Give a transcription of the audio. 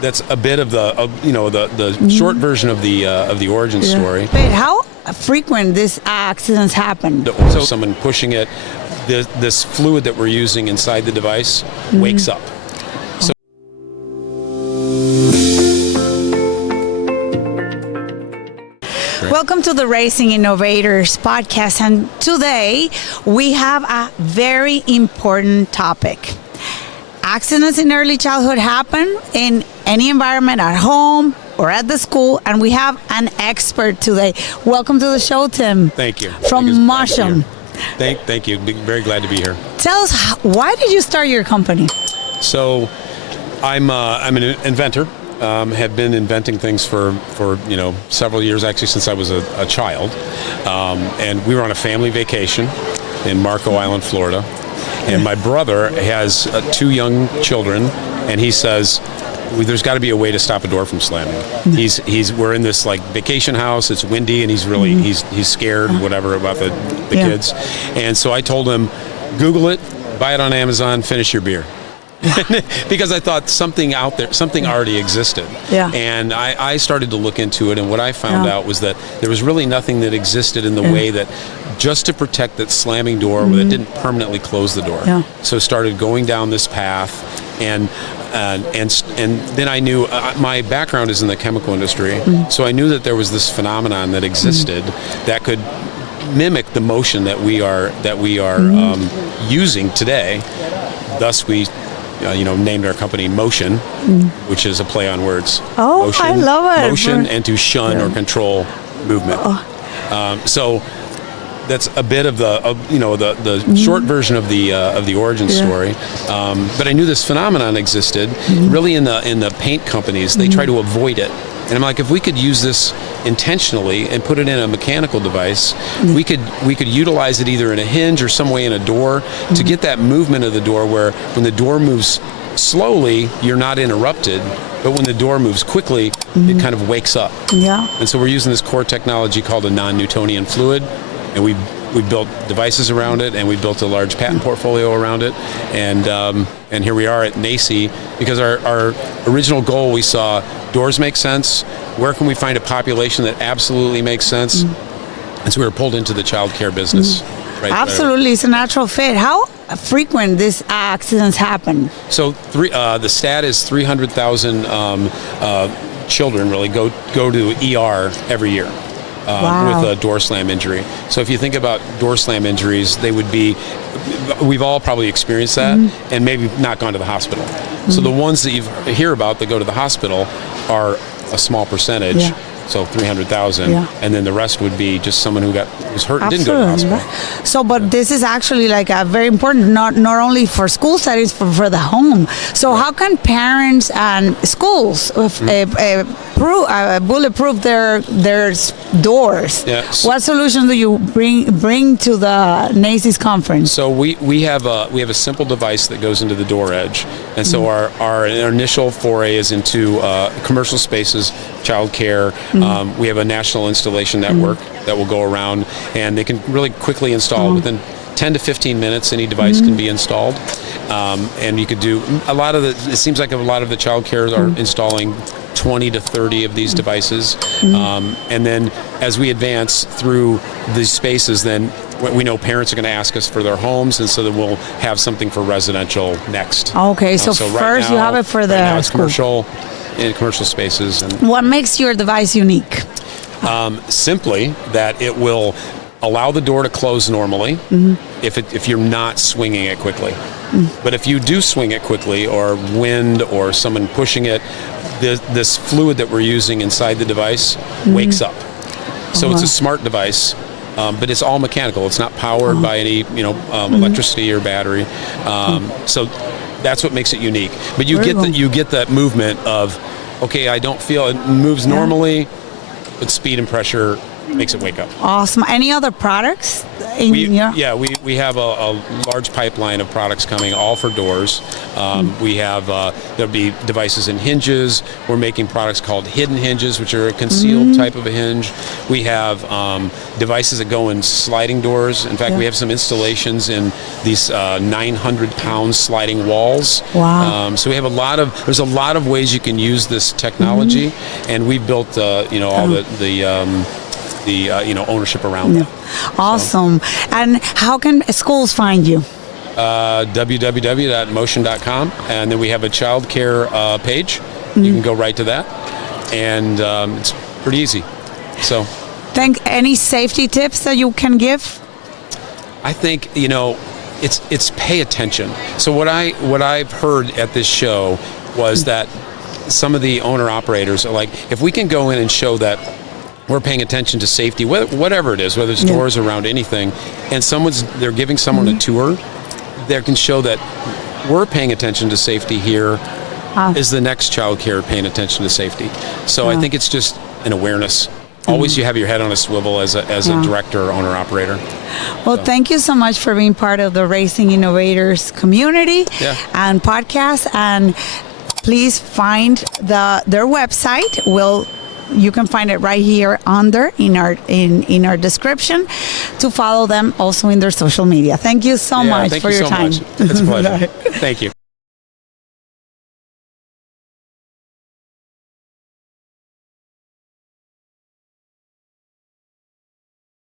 that's a bit of the short version of the origin story. But how frequent these accidents happen? So someone pushing it, this fluid that we're using inside the device wakes up. So Welcome to the Raising Innovators podcast, and today we have a very important topic. Accidents in early childhood happen in any environment, at home or at the school, and we have an expert today. Welcome to the show, Tim. thank you. From Moshun. Thank you. Very glad to be here. Tell us, why did you start your company? So I'm an inventor. Have been inventing things for several years, actually since I was a child. And we were on a family vacation in Marco Island, Florida. And my brother has two young children, and he says, there's got to be a way to stop a door from slamming. We're in this like vacation house, it's windy, and he's really, he's scared, whatever, about the kids. And so I told him, Google it, buy it on Amazon, finish your beer. Because I thought something out there, something already existed. Yeah. And I started to look into it, and what I found out was that there was really nothing that existed in the way that just to protect that slamming door that didn't permanently close the door. Yeah. So started going down this path, and then I knew my background is in the chemical industry, so I knew that there was this phenomenon that existed that could mimic the motion that we are using today. Thus, we named our company Moshun, which is a play on words. Oh, motion, I love it. Motion, and to shun or control movement. So that's a bit of the short version of the origin story. But I knew this phenomenon existed. Really, in the paint companies, they try to avoid it. And I'm like, if we could use this intentionally and put it in a mechanical device, we could utilize it either in a hinge or some way in a door to get that movement of the door, where when the door moves slowly, you're not interrupted, but when the door moves quickly, it kind of wakes up. Yeah. And so we're using this core technology called a non-Newtonian fluid, and we built devices around it, and we built a large patent portfolio around it, and here we are at NACI, because our original goal, we saw doors make sense. Where can we find a population that absolutely makes sense? And so we were pulled into the childcare business. Right. Absolutely, it's a natural fit. How frequent these accidents happen? So the stat is 300,000 children really go to ER every year. With a door slam injury. So if you think about door slam injuries, we've all probably experienced that, and maybe not gone to the hospital. So the ones that you hear about that go to the hospital are a small percentage. So 300,000, and then the rest would be just someone who was hurt and didn't go to the hospital. So, but this is actually like a very important, not only for school settings, for the home. So how can parents and schools bulletproof their doors? What solution do you bring to the NACI's conference? So we have a simple device that goes into the door edge, and so our initial foray is into commercial spaces, childcare. We have a national installation network that will go around, and they can really quickly install. Within 10 to 15 minutes, any device can be installed. And you could do it seems like a lot of the childcare are installing 20 to 30 of these devices. And then as we advance through these spaces, then we know parents are going to ask us for their homes, and so then we'll have something for residential next. Okay, so first right now, you have it for the now it's school. In commercial spaces. And what makes your device unique? Simply that it will allow the door to close normally if you're not swinging it quickly. But if you do swing it quickly, or wind or someone pushing it, this fluid that we're using inside the device wakes up. So it's a smart device, but it's all mechanical. It's not powered by any electricity or battery. So that's what makes it unique. But you get that movement of, okay, I don't feel it moves normally, but speed and pressure makes it wake up. Awesome. Any other products? We have a large pipeline of products coming, all for doors. We have there'll be devices in hinges. We're making products called hidden hinges, which are a concealed type of a hinge. We have devices that go in sliding doors. In fact, we have some installations in these 900-pound sliding walls. Wow. So we have there's a lot of ways you can use this technology, and we've built all the ownership around that. Awesome. And how can schools find you? www.moshun.com, and then we have a childcare page. You can go right to that, and it's pretty easy. So, Any safety tips that you can give? I think it's pay attention. So what I've heard at this show was that some of the owner operators are like, if we can go in and show that we're paying attention to safety, whatever it is, whether it's doors around anything, and they're giving someone a tour, they can show that we're paying attention to safety here. Is the next child care paying attention to safety? So I think it's just an awareness. Always you have your head on a swivel as a director or owner operator. Well, thank you so much for being part of the Raising Innovators community and podcast. And please find their website. You can find it right here under in our description to follow them also in their social media. Thank you so much for your time. It's a pleasure. Thank you.